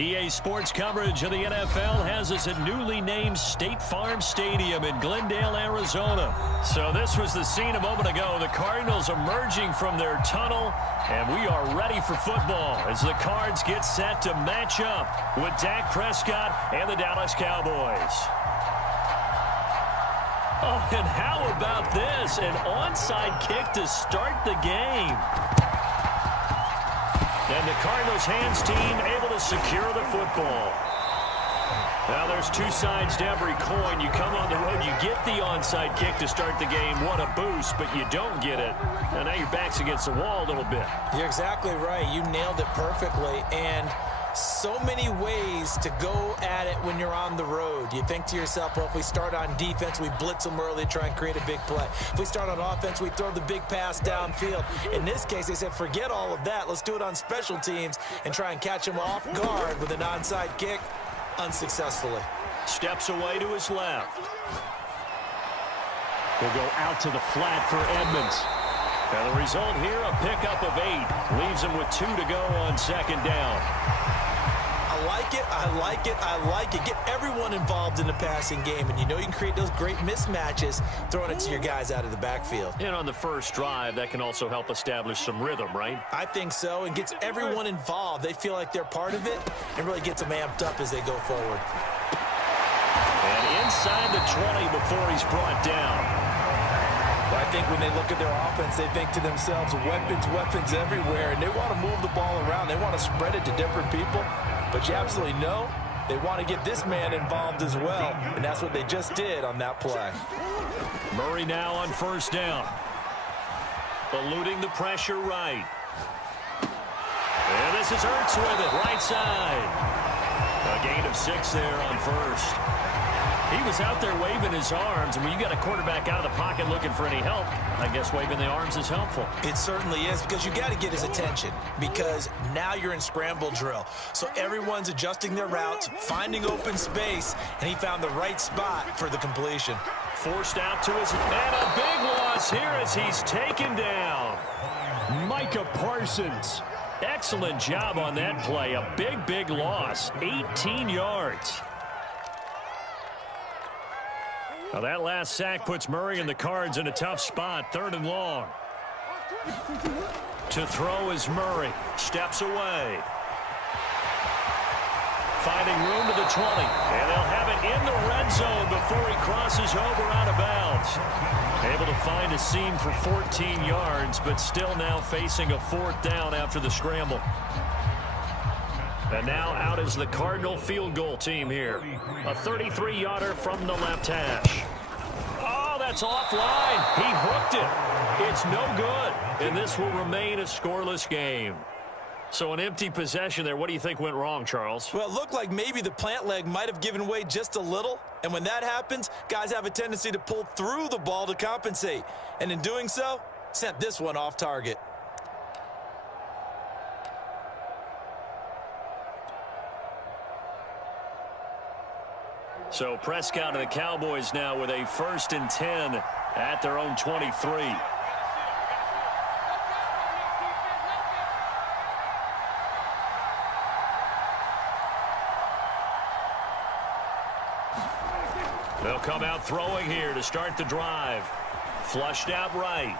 EA Sports coverage of the NFL has us at newly named State Farm Stadium in Glendale, Arizona. So this was the scene a moment ago. The Cardinals emerging from their tunnel, and we are ready for football as the Cards get set to match up with Dak Prescott and the Dallas Cowboys. Oh, and how about this? An onside kick to start the game. And the Cardinals hands team able to secure the football. Now there's two sides to every coin. You come on the road, you get the onside kick to start the game. What a boost, but you don't get it. And now your back's against the wall a little bit. You're exactly right. You nailed it perfectly. And so many ways to go at it when you're on the road. You think to yourself, well, if we start on defense, we blitz them early, try and create a big play. If we start on offense, we throw the big pass downfield. In this case, they said, forget all of that. Let's do it on special teams and try and catch them off guard with an onside kick unsuccessfully. Steps away to his left. Will go out to the flat for Edmonds. And the result here, a pickup of 8. Leaves him with 2 to go on second down. I like it, I like it, I like it. Get everyone involved in the passing game, and you know you can create those great mismatches throwing it to your guys out of the backfield. And on the first drive, that can also help establish some rhythm, right? I think so, and gets everyone involved. They feel like they're part of it, and really gets them amped up as they go forward. And inside the 20 before he's brought down. I think when they look at their offense, they think to themselves, weapons, weapons everywhere, and they want to move the ball around. They want to spread it to different people, but you absolutely know they want to get this man involved as well, and that's what they just did on that play. Murray now on first down. Eluding the pressure right. And this is Ertz with it, right side. A gain of 6 there on first. He was out there waving his arms, and when you got a quarterback out of the pocket looking for any help, I guess waving the arms is helpful. It certainly is, because you got to get his attention, because now you're in scramble drill. So everyone's adjusting their routes, finding open space, and he found the right spot for the completion. Forced out to his, and a big loss here as he's taken down. Micah Parsons. Excellent job on that play. A big, big loss. 18 yards. Now that last sack puts Murray and the Cards in a tough spot. 3rd and long. To throw is Murray. Steps away. Finding room to the 20. And they'll have it in the red zone before he crosses over out of bounds. Able to find a seam for 14 yards, but still now facing a 4th down after the scramble. And now out is the Cardinal field goal team here. A 33-yarder from the left hash. Oh, that's offline. He hooked it. It's no good. And this will remain a scoreless game. So an empty possession there. What do you think went wrong, Charles? Well, it looked like maybe the plant leg might have given way just a little. And when that happens, guys have a tendency to pull through the ball to compensate. And in doing so, sent this one off target. So Prescott and the Cowboys now with a 1st and 10 at their own 23. They'll come out throwing here to start the drive. Flushed out right.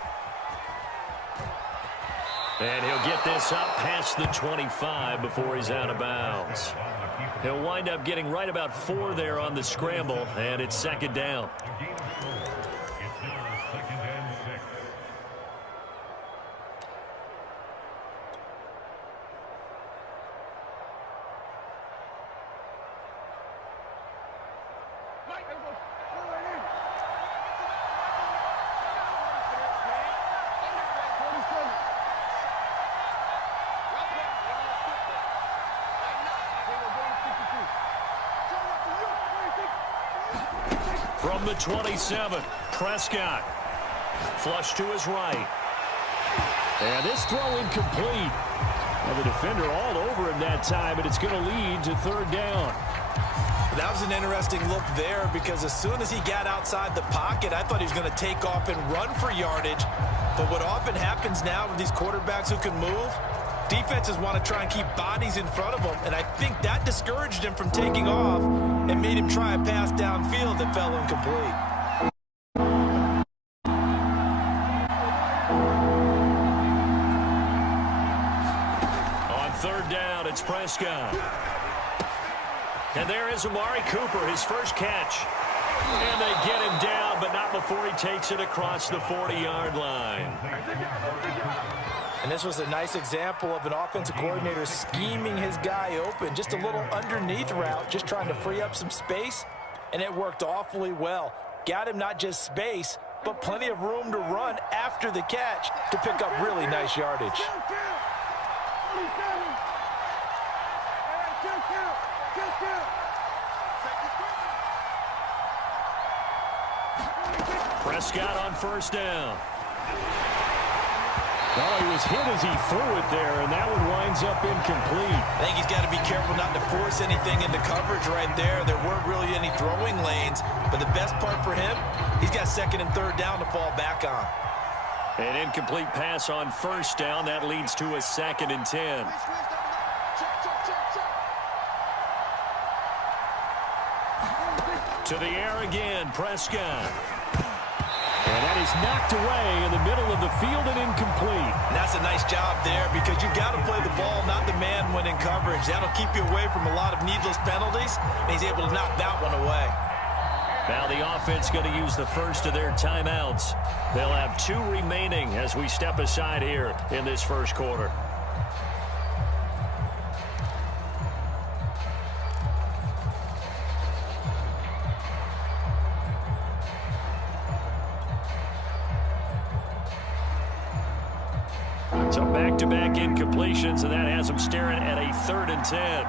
And he'll get this up past the 25 before he's out of bounds. He'll wind up getting right about 4 there on the scramble, and it's 2nd down. From the 27, Prescott. Flush to his right. And this throw incomplete. Well, the defender all over him that time, and it's going to lead to 3rd down. That was an interesting look there, because as soon as he got outside the pocket, I thought he was going to take off and run for yardage. But what often happens now with these quarterbacks who can move, Defenses want to try and keep bodies in front of them, and I think that discouraged him from taking off and made him try a pass downfield that fell incomplete. On third down, it's Prescott. And there is Amari Cooper, his first catch. And they get him down, but not before he takes it across the 40-yard line. And this was a nice example of an offensive coordinator scheming his guy open. Just a little underneath route, just trying to free up some space, and it worked awfully well. Got him not just space, but plenty of room to run after the catch to pick up really nice yardage. Prescott on first down. Well, he was hit as he threw it there, and that one winds up incomplete. I think he's got to be careful not to force anything into coverage right there. There weren't really any throwing lanes, but the best part for him, he's got second and third down to fall back on. An incomplete pass on first down. That leads to a 2nd and 10. To the air again, Prescott. And that is knocked away in the middle of the field and incomplete. And that's a nice job there because you've got to play the ball, not the man when in coverage. That'll keep you away from a lot of needless penalties, and he's able to knock that one away. Now the offense going to use the first of their timeouts. They'll have 2 remaining as we step aside here in this first quarter. So back-to-back incompletions, and that has them staring at a 3rd and 10.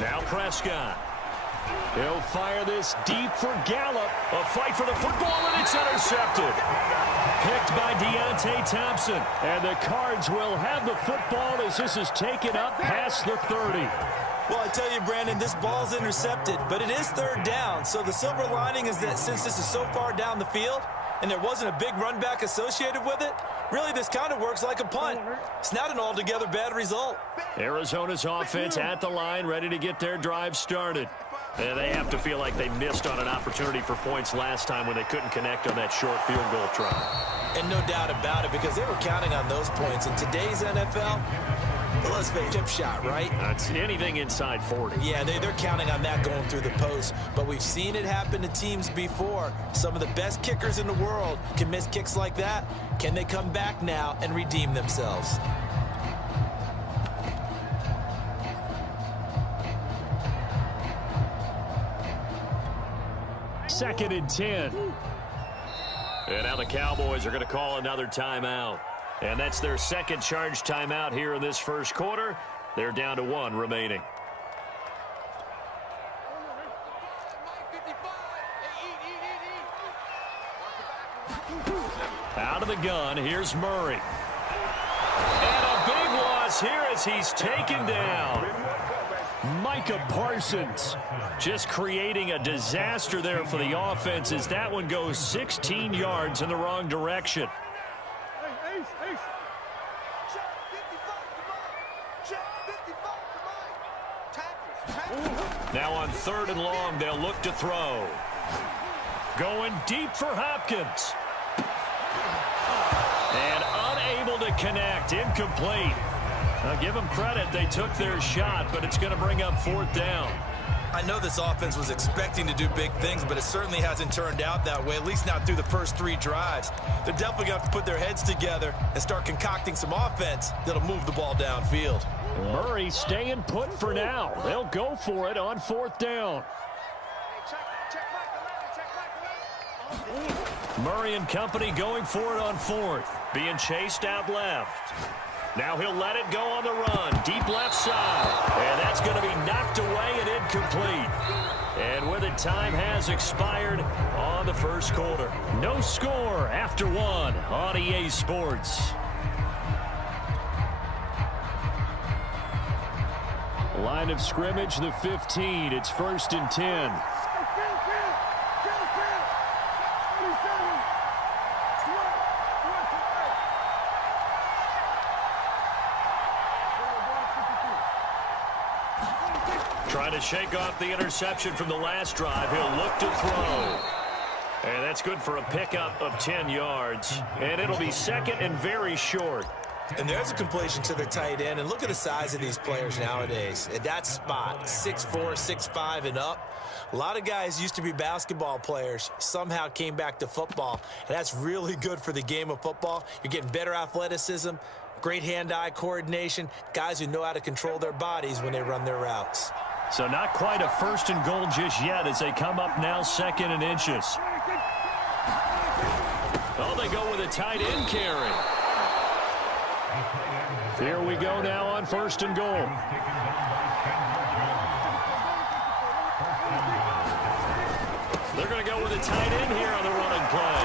Now Prescott. He'll fire this deep for Gallup. A fight for the football, and it's intercepted. Picked by Deontay Thompson. And the Cards will have the football as this is taken up past the 30. Well, I tell you, Brandon, this ball's intercepted, but it is third down. So the silver lining is that since this is so far down the field and there wasn't a big run back associated with it, really this kind of works like a punt. It's not an altogether bad result. Arizona's offense at the line, ready to get their drive started. And they have to feel like they missed on an opportunity for points last time when they couldn't connect on that short field goal try. And no doubt about it, because they were counting on those points. In today's NFL, let's face it, chip shot, right? That's anything inside 40. Yeah, they're counting on that going through the post. But we've seen it happen to teams before. Some of the best kickers in the world can miss kicks like that. Can they come back now and redeem themselves? Second and 10. And now the Cowboys are going to call another timeout. And that's their second charge timeout here in this first quarter. They're down to 1 remaining. Out of the gun, here's Murray. And a big loss here as he's taken down. Micah Parsons just creating a disaster there for the offense as that one goes 16 yards in the wrong direction. Now on 3rd and long, they'll look to throw. Going deep for Hopkins. And unable to connect, incomplete. Now give them credit, they took their shot, but it's going to bring up 4th down. I know this offense was expecting to do big things, but it certainly hasn't turned out that way, at least not through the first 3 drives. They're definitely going to have to put their heads together and start concocting some offense that'll move the ball downfield. Murray staying put for now. They'll go for it on 4th down. Murray and company going for it on 4th. Being chased out left. Now he'll let it go on the run. Deep left side. And that's going to be knocked away and incomplete. And with it, time has expired on the first quarter. No score after one on EA Sports. Line of scrimmage, the 15. It's 1st and 10. Trying to shake off the interception from the last drive. He'll look to throw. And that's good for a pickup of 10 yards. And it'll be second and very short. And there's a completion to the tight end. And look at the size of these players nowadays. At that spot, 6'4", 6'5", and up. A lot of guys used to be basketball players, somehow came back to football. And that's really good for the game of football. You're getting better athleticism, great hand-eye coordination, guys who know how to control their bodies when they run their routes. So not quite a 1st and goal just yet as they come up now 2nd and inches. Oh, they go with a tight end carry. Here we go now on 1st and goal. They're going to go with a tight end here on the running play.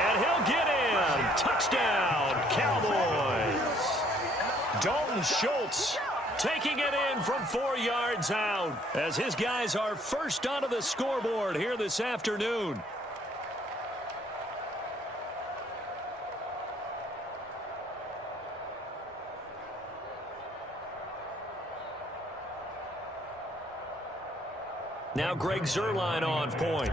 And he'll get in. Touchdown, Cowboys. Dalton Schultz taking it in from 4 yards out as his guys are first onto the scoreboard here this afternoon. Now Greg Zuerlein on point.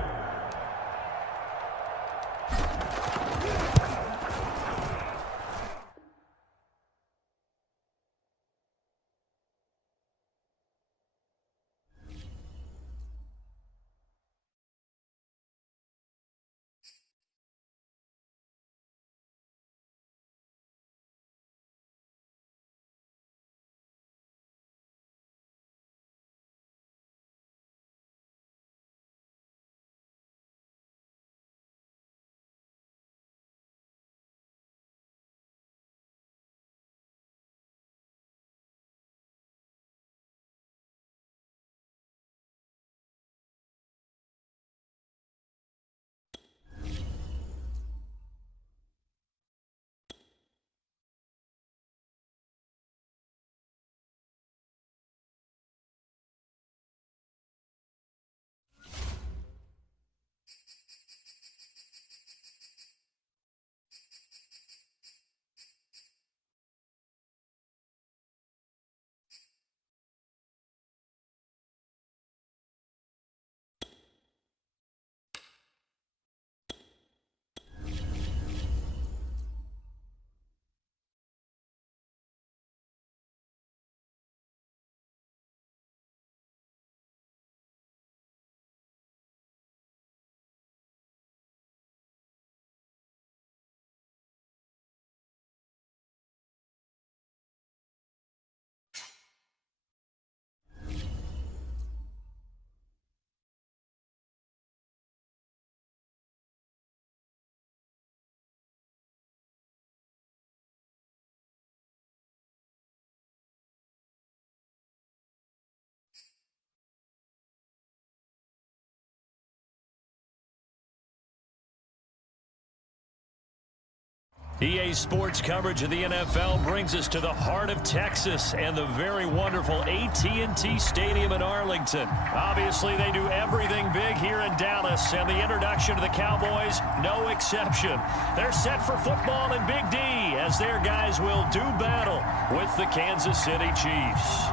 EA Sports coverage of the NFL brings us to the heart of Texas and the very wonderful AT&T Stadium in Arlington. Obviously, they do everything big here in Dallas, and the introduction to the Cowboys, no exception. They're set for football in Big D as their guys will do battle with the Kansas City Chiefs.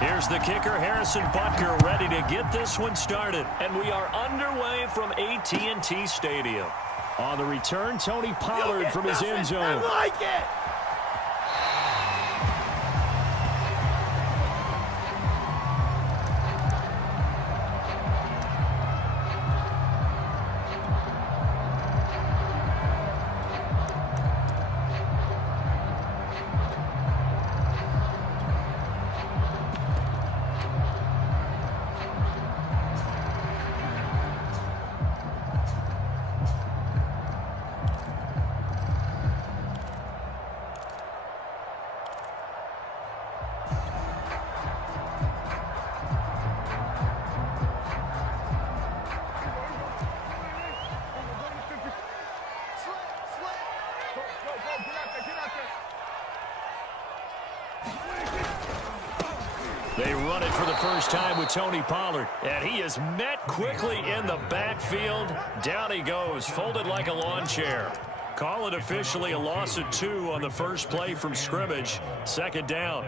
Here's the kicker, Harrison Butker, ready to get this one started. And we are underway from AT&T Stadium. On the return, Tony Pollard from his end zone. I like it! run it for the first time with Tony Pollard. And he is met quickly in the backfield. Down he goes, folded like a lawn chair. Call it officially a loss of 2 on the first play from scrimmage. Second down.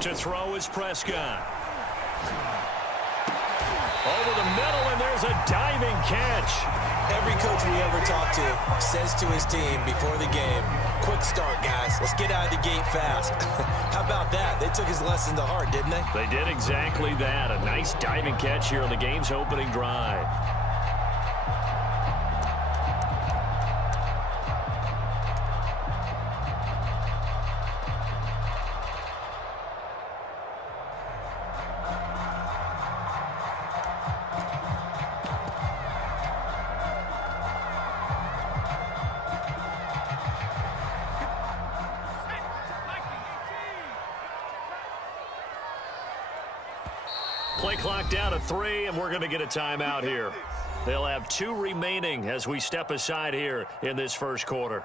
To throw is Prescott. Over the middle, and there's a diving catch. Every coach we ever talk to says to his team before the game, quick start, guys. Let's get out of the gate fast. How about that? They took his lesson to heart, didn't they? They did exactly that. A nice diving catch here on the game's opening drive. Play clock down to 3, and we're going to get a timeout here. They'll have 2 remaining as we step aside here in this first quarter.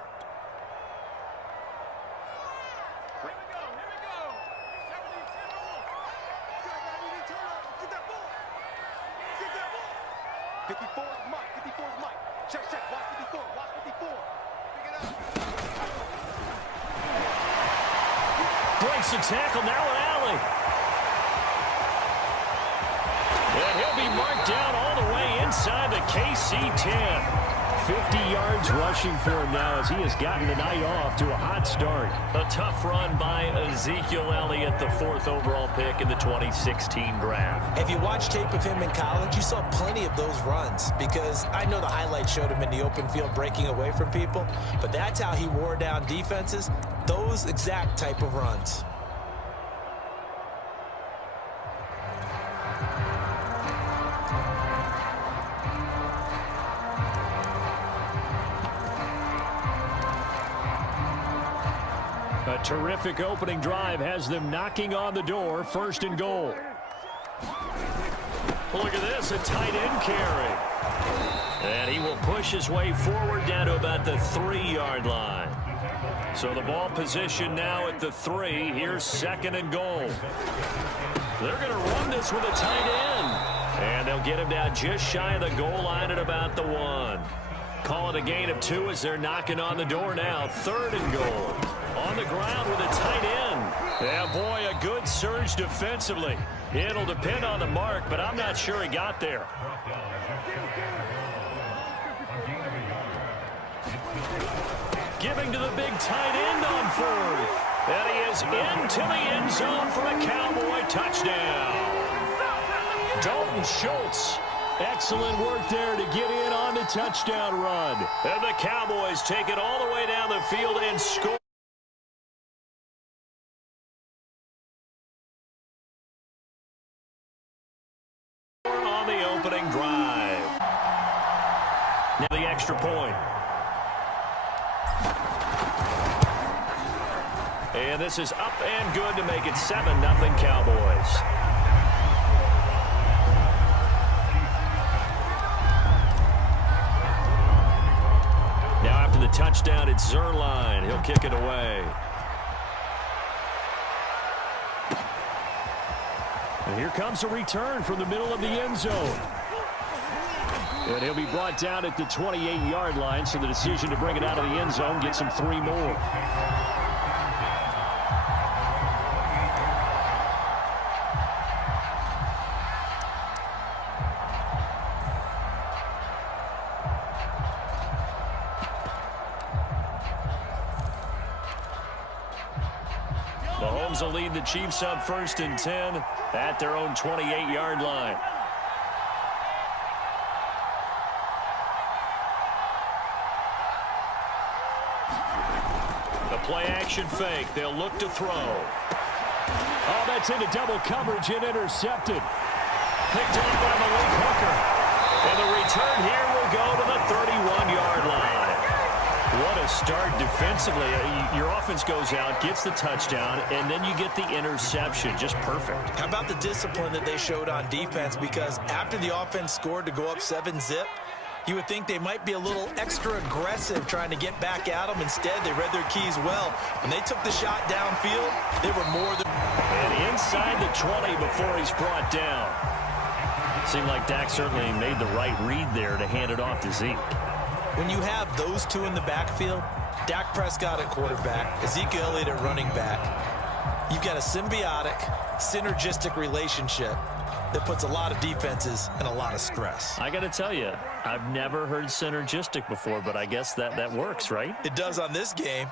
Breaks the tackle, now an alley. And he'll be marked down all the way inside the KC 10. 50 yards rushing for him now as he has gotten the night off to a hot start. A tough run by Ezekiel Elliott, the 4th overall pick in the 2016 draft. If you watch tape of him in college, you saw plenty of those runs because I know the highlights showed him in the open field breaking away from people, but that's how he wore down defenses, those exact type of runs. A terrific opening drive has them knocking on the door, 1st and goal. Look at this, a tight end carry. And he will push his way forward down to about the 3-yard line. So the ball position now at the 3. Here's 2nd and goal. They're going to run this with a tight end. And they'll get him down just shy of the goal line at about the 1. Call it a gain of 2 as they're knocking on the door now. 3rd and goal. On the ground with a tight end. Yeah, boy, a good surge defensively. It'll depend on the mark, but I'm not sure he got there. Giving to the big tight end on 4th. And he is into the end zone for a Cowboy touchdown. Dalton Schultz. Excellent work there to get in on the touchdown run. And the Cowboys take it all the way down the field and score. On the opening drive. Now the extra point. And this is up and good to make it 7-0 Cowboys. Now after the touchdown, it's Zerline. He'll kick it away. And here comes a return from the middle of the end zone. And he'll be brought down at the 28-yard line, so the decision to bring it out of the end zone gets him 3 more. Mahomes will lead the Chiefs up 1st and 10 at their own 28-yard line. play action fake. They'll look to throw. Oh, that's into double coverage and intercepted. Picked off by Malik Hooker. And the return here will go to the 31-yard line. What a start defensively. Your offense goes out, gets the touchdown, and then you get the interception. Just perfect. How about the discipline that they showed on defense? Because after the offense scored to go up 7-zip, you would think they might be a little extra aggressive trying to get back at them. Instead, they read their keys well. When they took the shot downfield, they were more than... And inside the 20 before he's brought down. Seemed like Dak certainly made the right read there to hand it off to Zeke. When you have those two in the backfield, Dak Prescott at quarterback, Ezekiel Elliott at running back, you've got a symbiotic, synergistic relationship that puts a lot of defenses in a lot of stress. I got to tell you, I've never heard synergistic before, but I guess that works, right? It does on this game.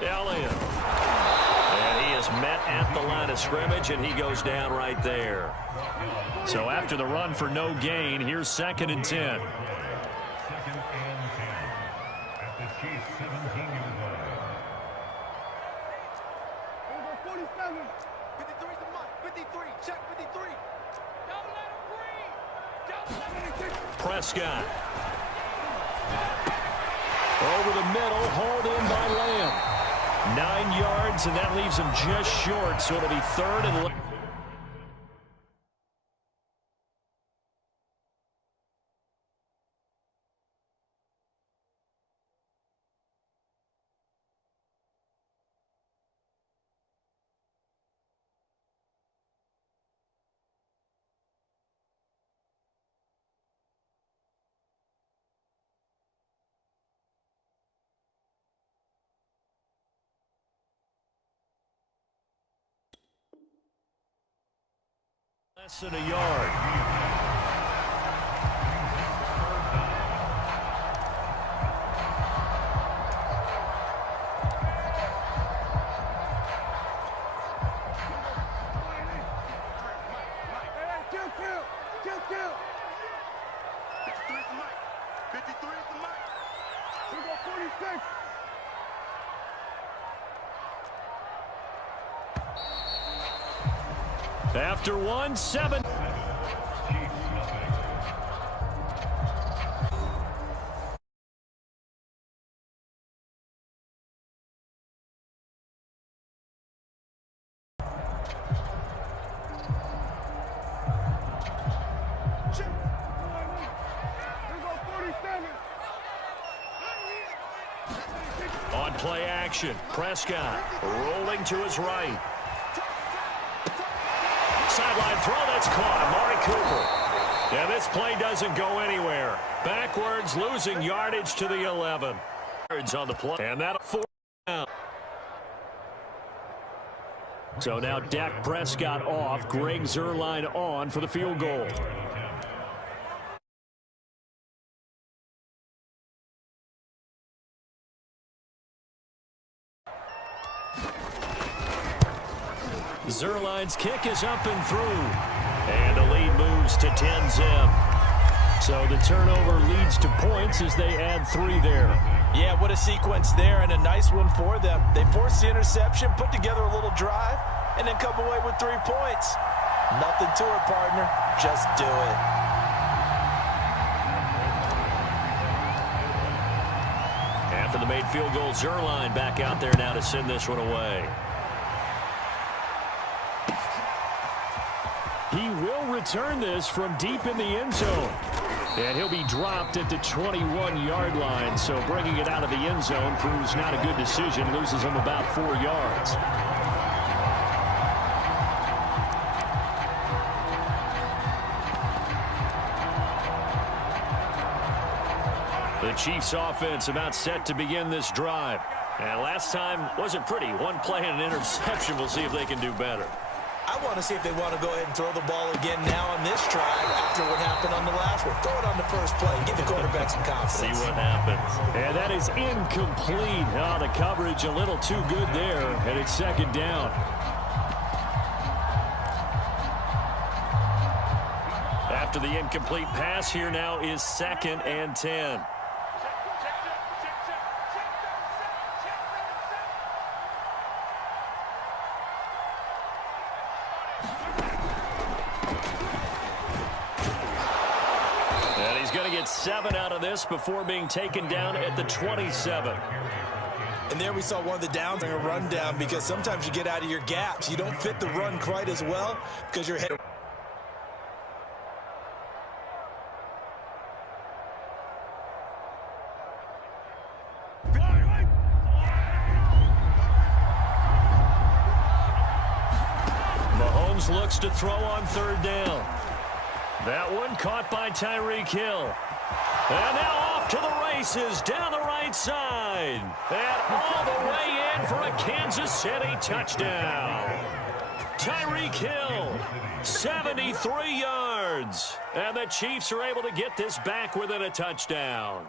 Elliott. And he is met at the line of scrimmage, and he goes down right there. So after the run for no gain, here's 2nd and 10. Prescott. Over the middle, hauled in by Lamb. 9 yards, and that leaves him just short, so it'll be 3rd and... Less than a yard. After 1-7. On play action, Prescott rolling to his right. Sideline throw, that's caught. Amari Cooper. Yeah, this play doesn't go anywhere. Backwards, losing yardage to the 11. On the play, and that 4 down. So now Dak Prescott off, Greg Zuerlein on for the field goal. Zuerlein's kick is up and through. And the lead moves to 10-zip. So the turnover leads to points as they add 3 there. Yeah, what a sequence there, and a nice one for them. They forced the interception, put together a little drive, and then come away with 3 points. Nothing to it, partner. Just do it. After the made field goal, Zuerlein back out there now to send this one away. He will return this from deep in the end zone. And he'll be dropped at the 21-yard line. So bringing it out of the end zone proves not a good decision. Loses him about 4 yards. The Chiefs offense about set to begin this drive. And last time wasn't pretty. One play and an interception. We'll see if they can do better. I want to see if they want to go ahead and throw the ball again now on this drive after what happened on the last one. Throw it on the first play. Give the quarterback some confidence. See what happens. And that is incomplete. Oh, the coverage a little too good there. And it's 2nd down. after the incomplete pass. Here now is 2nd and 10. And he's going to get 7 out of this before being taken down at the 27. And there we saw one of the downs and a run down, because sometimes you get out of your gaps. You don't fit the run quite as well because you're headed. Mahomes looks to throw on 3rd down. That one caught by Tyreek Hill. And now off to the races down the right side. And all the way in for a Kansas City touchdown. Tyreek Hill, 73 yards. And the Chiefs are able to get this back within a touchdown.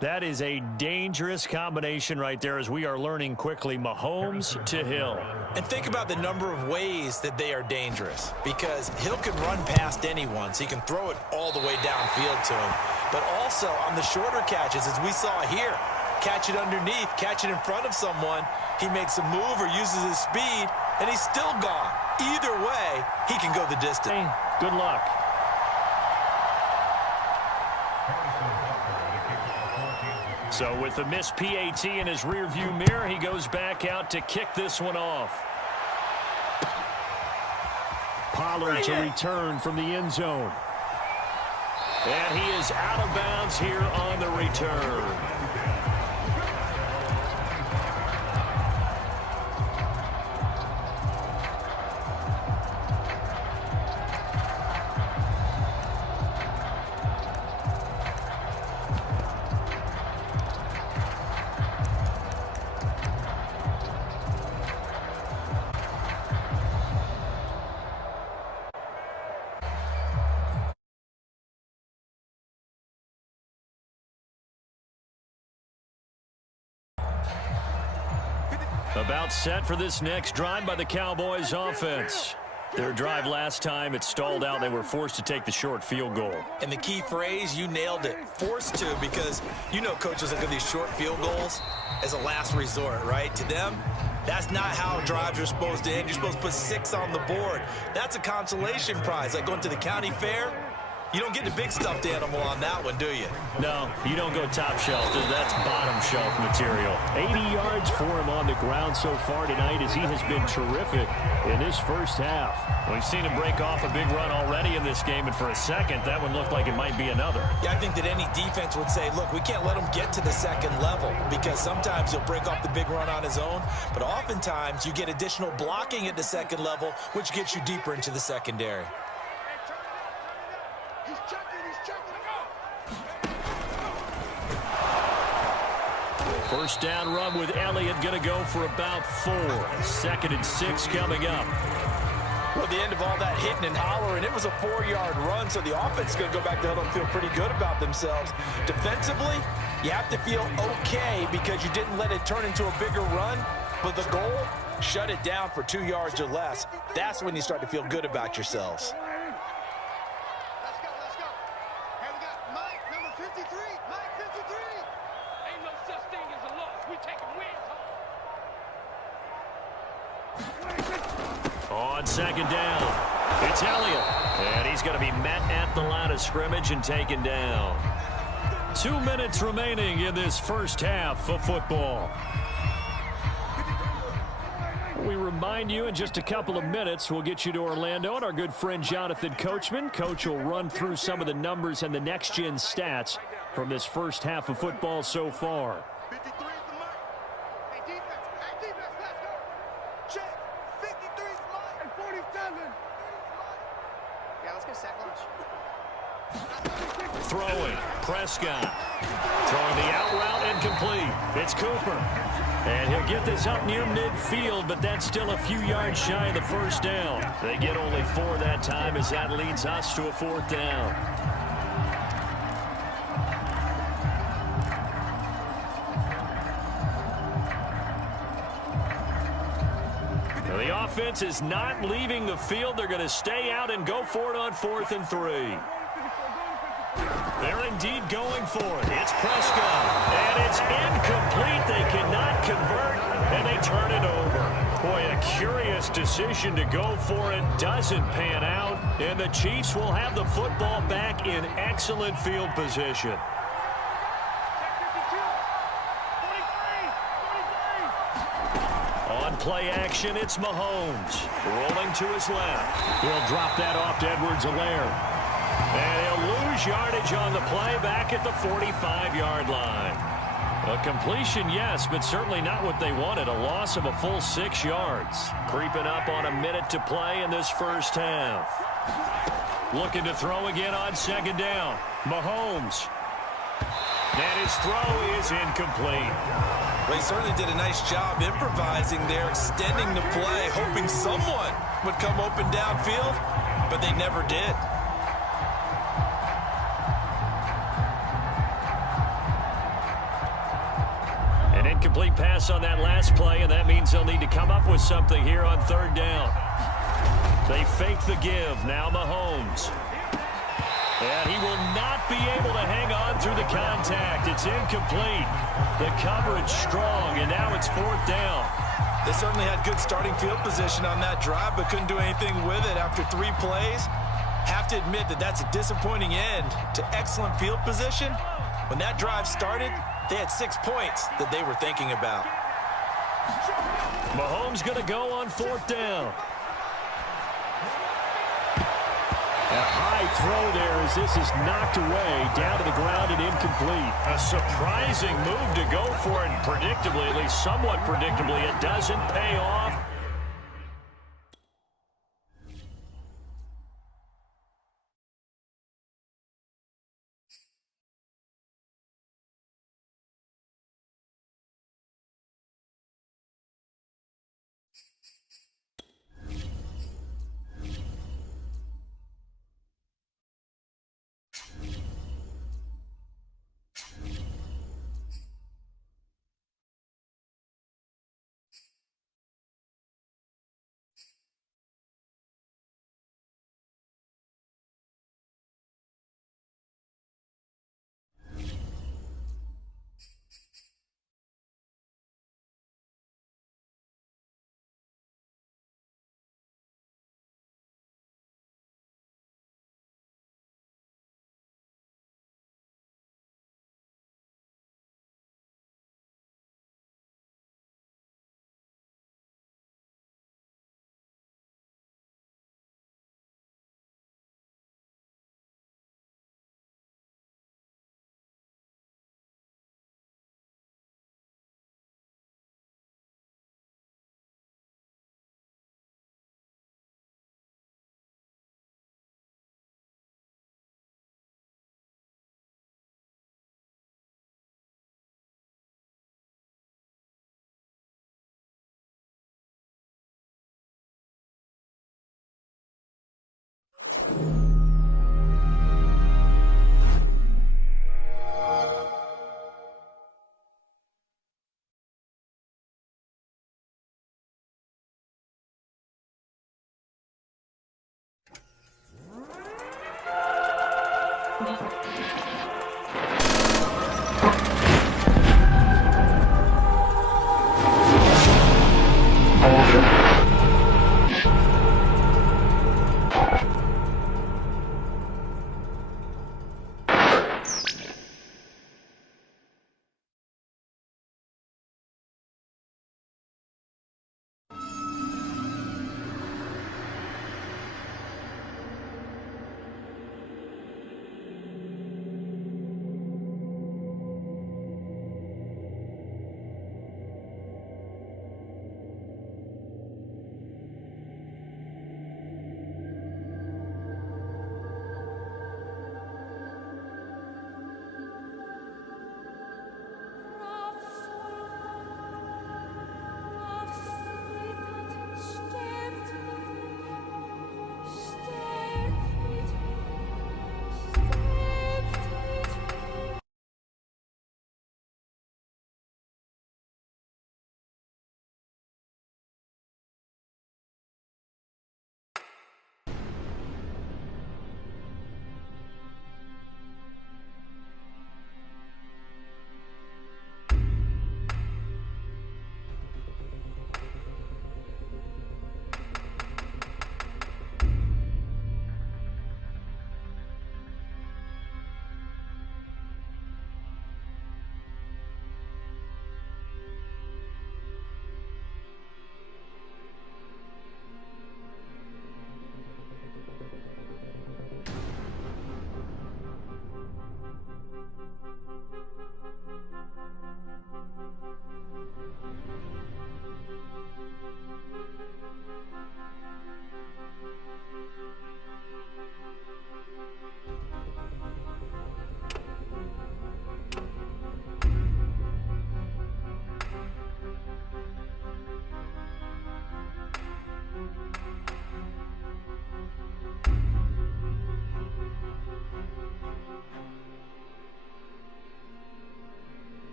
That is a dangerous combination right there, as we are learning quickly. Mahomes to Hill. And think about the number of ways that they are dangerous, because Hill can run past anyone, so he can throw it all the way downfield to him. But also on the shorter catches, as we saw here, catch it underneath, catch it in front of someone, he makes a move or uses his speed, and he's still gone. Either way, he can go the distance. Hey, good luck. So with the missed PAT in his rearview mirror, he goes back out to kick this one off. Pollard to return from the end zone. And he is out of bounds here on the return. About set for this next drive by the Cowboys offense. Their drive last time, it stalled out. They were forced to take the short field goal. And the key phrase, you nailed it, forced to, because you know coaches look at these short field goals as a last resort, right? To them, that's not how drives are supposed to end. You're supposed to put 6 on the board. That's a consolation prize, like going to the county fair. You don't get the big stuffed animal on that one, do you? No, you don't go top shelf. That's bottom shelf material. 80 yards for him on the ground so far tonight, as he has been terrific in this first half. We've seen him break off a big run already in this game, and for a second, that one looked like it might be another. Yeah, I think that any defense would say, look, we can't let him get to the second level, because sometimes he'll break off the big run on his own, but oftentimes you get additional blocking at the second level, which gets you deeper into the secondary. First down run with Elliott, going to go for about 4. 2nd and 6 coming up. Well, at the end of all that hitting and hollering, it was a 4-yard run, so the offense is going to go back to huddle and feel pretty good about themselves. Defensively, you have to feel okay because you didn't let it turn into a bigger run, but the goal, shut it down for 2 yards or less. That's when you start to feel good about yourselves. On 2nd down, it's Elliott, and he's going to be met at the line of scrimmage and taken down. 2 minutes remaining in this first half of football. We remind you in just a couple of minutes, we'll get you to Orlando and our good friend Jonathan Coachman. Coach will run through some of the numbers and the next-gen stats from this first half of football so far. Throwing, Prescott. Throwing the out route incomplete. It's Cooper. And he'll get this up near midfield, but that's still a few yards shy of the first down. They get only 4 that time, as that leads us to a 4th down. The offense is not leaving the field. They're going to stay out and go for it on 4th and 3. They're indeed going for it. It's Prescott. And it's incomplete. They cannot convert, and they turn it over. Boy, a curious decision to go for it. Doesn't pan out. And the Chiefs will have the football back in excellent field position. On play action, it's Mahomes. Rolling to his left. He'll drop that off to Edwards-Helaire. And he'll lose yardage on the play back at the 45-yard line. A completion, yes, but certainly not what they wanted. A loss of a full 6 yards. Creeping up on a minute to play in this first half. Looking to throw again on 2nd down. Mahomes. And his throw is incomplete. Well, he certainly did a nice job improvising there, extending the play, hoping someone would come open downfield, but they never did. An incomplete pass on that last play, and that means they'll need to come up with something here on 3rd down. They fake the give. Now Mahomes. And he will not be able to hang on through the contact. It's incomplete. The coverage strong, and now it's 4th down. They certainly had good starting field position on that drive, but couldn't do anything with it after 3 plays. Have to admit that that's a disappointing end to excellent field position. When that drive started, they had 6 points that they were thinking about. Mahomes going to go on 4th down. A high throw there as this is knocked away, down to the ground and incomplete. A surprising move to go for it, and predictably, at least somewhat predictably, it doesn't pay off.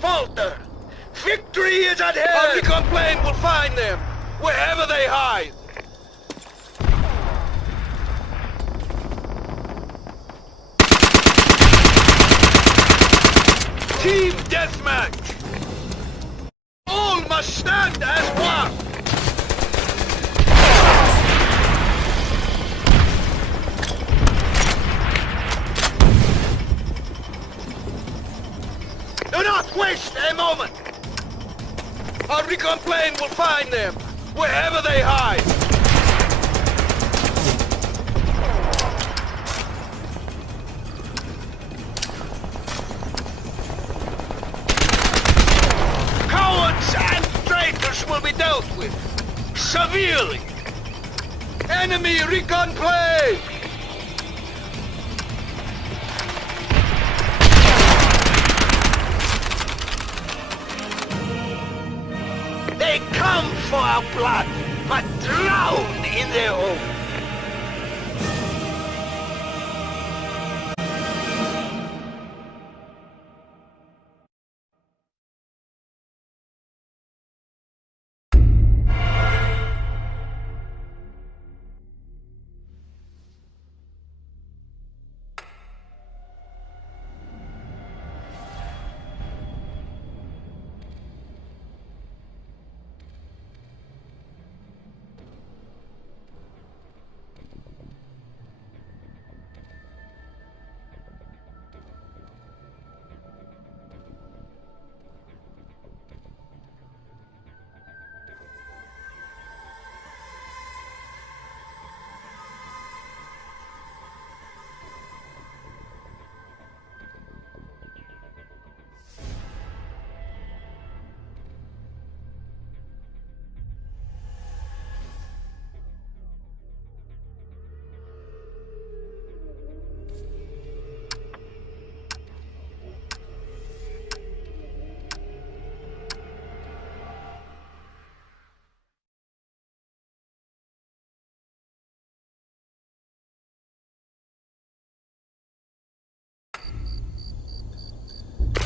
falter. Victory is at hand! Our recon plane will find them, wherever they hide. Team deathmatch! All must stand as one! Do not waste a moment! Our recon plane will find them, wherever they hide! Cowards and traitors will be dealt with, severely! Enemy recon plane! They come for our blood, but drown in their own.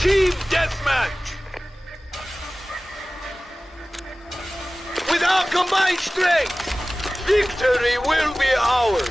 Team deathmatch! With our combined strength, victory will be ours!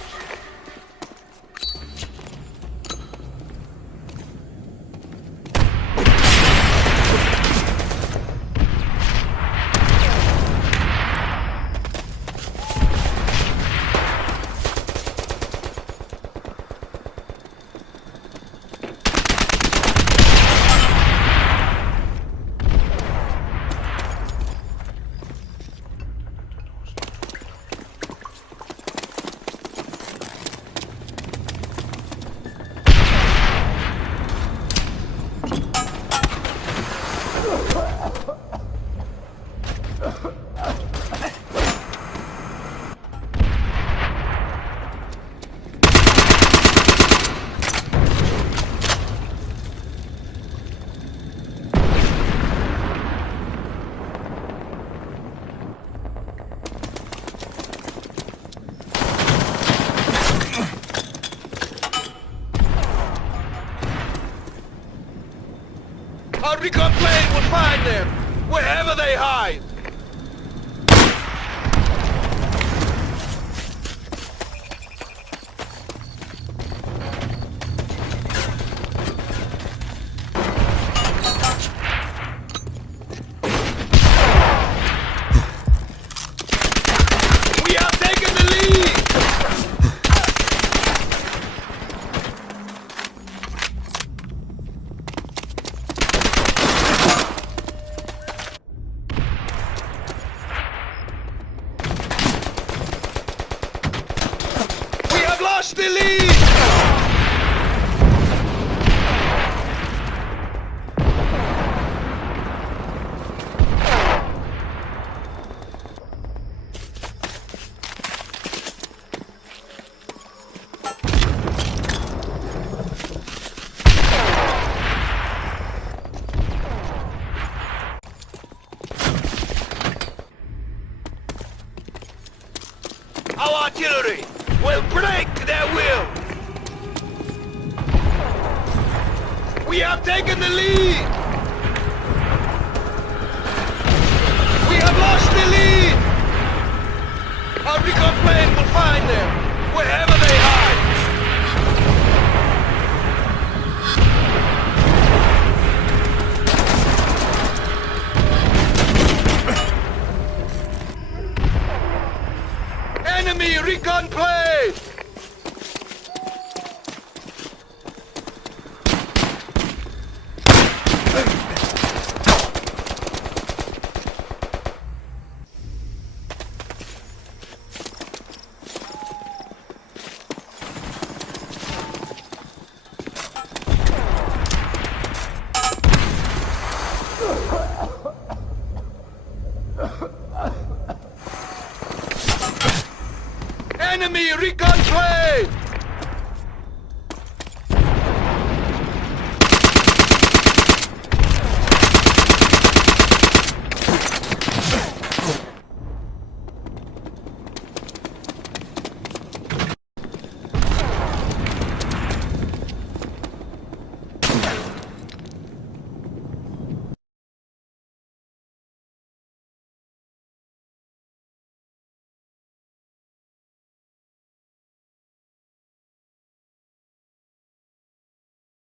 Our recon plane will find them, wherever they hide! We are taking the lead! Lost the lead! Our artillery will break their will! We have taken the lead! have lost the lead! Our recon plane will find them, wherever they hide! Enemy recon plane! Enemy recon plane!